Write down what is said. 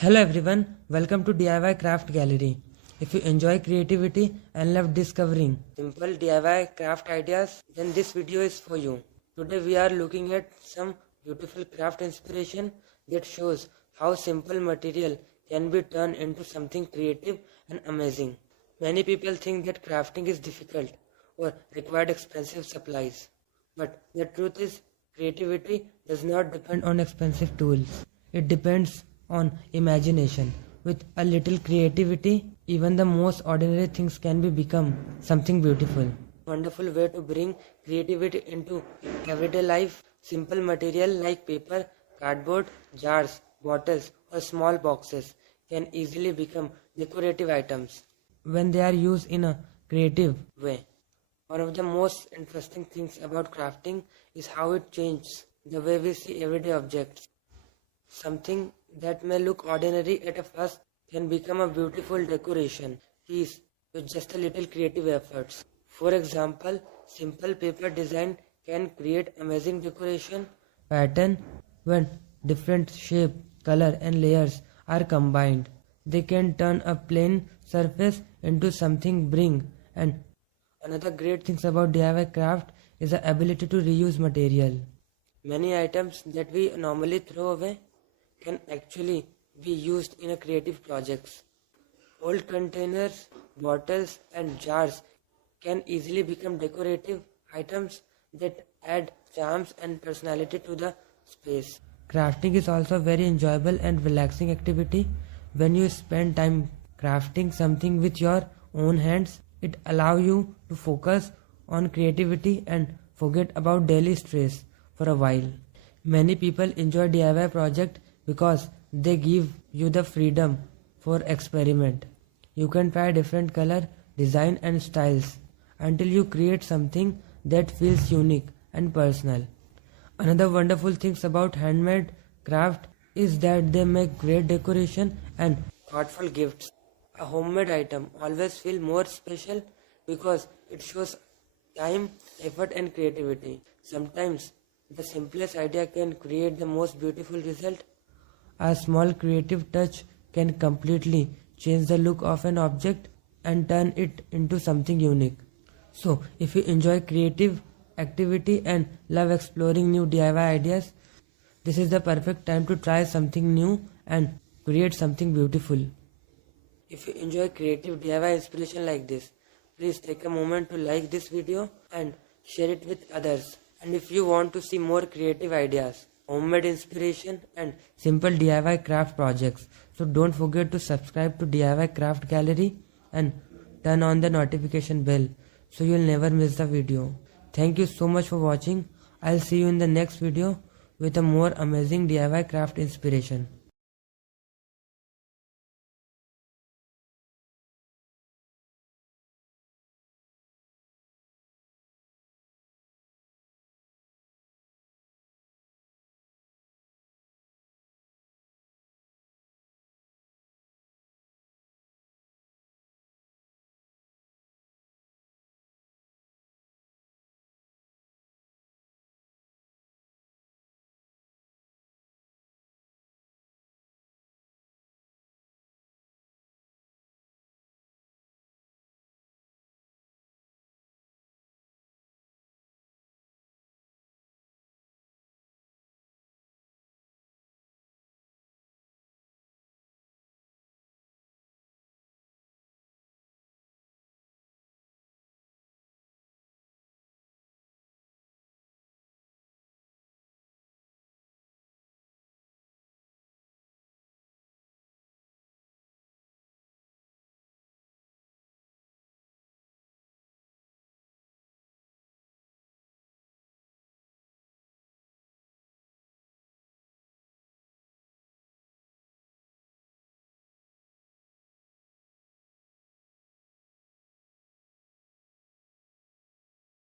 Hello everyone, welcome to DIY Craft Gallery. If you enjoy creativity and love discovering simple DIY craft ideas, then this video is for you. Today we are looking at some beautiful craft inspiration that shows how simple material can be turned into something creative and amazing. Many people think that crafting is difficult or required expensive supplies. But the truth is, creativity does not depend on expensive tools. It depends on imagination. With a little creativity, even the most ordinary things can become something beautiful. Wonderful way to bring creativity into everyday life. Simple material like paper, cardboard, jars, bottles, or small boxes can easily become decorative items when they are used in a creative way. One of the most interesting things about crafting is how it changes the way we see everyday objects. Something that may look ordinary at a first can become a beautiful decoration piece with just a little creative efforts. For example, simple paper design can create amazing decoration pattern when different shape, color and layers are combined. They can turn a plain surface into something bring. And another great thing about DIY craft is the ability to reuse material. Many items that we normally throw away can actually be used in a creative projects. Old containers, bottles and jars can easily become decorative items that add charms and personality to the space. Crafting is also a very enjoyable and relaxing activity. When you spend time crafting something with your own hands, it allows you to focus on creativity and forget about daily stress for a while. Many people enjoy DIY projects because they give you the freedom for experiment. You can try different color, design and styles until you create something that feels unique and personal. Another wonderful things about handmade craft is that they make great decoration and thoughtful gifts. A homemade item always feels more special because it shows time, effort and creativity. Sometimes the simplest idea can create the most beautiful result. A small creative touch can completely change the look of an object and turn it into something unique. So, if you enjoy creative activity and love exploring new DIY ideas, this is the perfect time to try something new and create something beautiful. If you enjoy creative DIY inspiration like this, please take a moment to like this video and share it with others. And if you want to see more creative ideas, homemade inspiration and simple DIY craft projects, so don't forget to subscribe to DIY Craft Gallery and turn on the notification bell so you'll never miss the video. Thank you so much for watching. I'll see you in the next video with a more amazing DIY craft inspiration.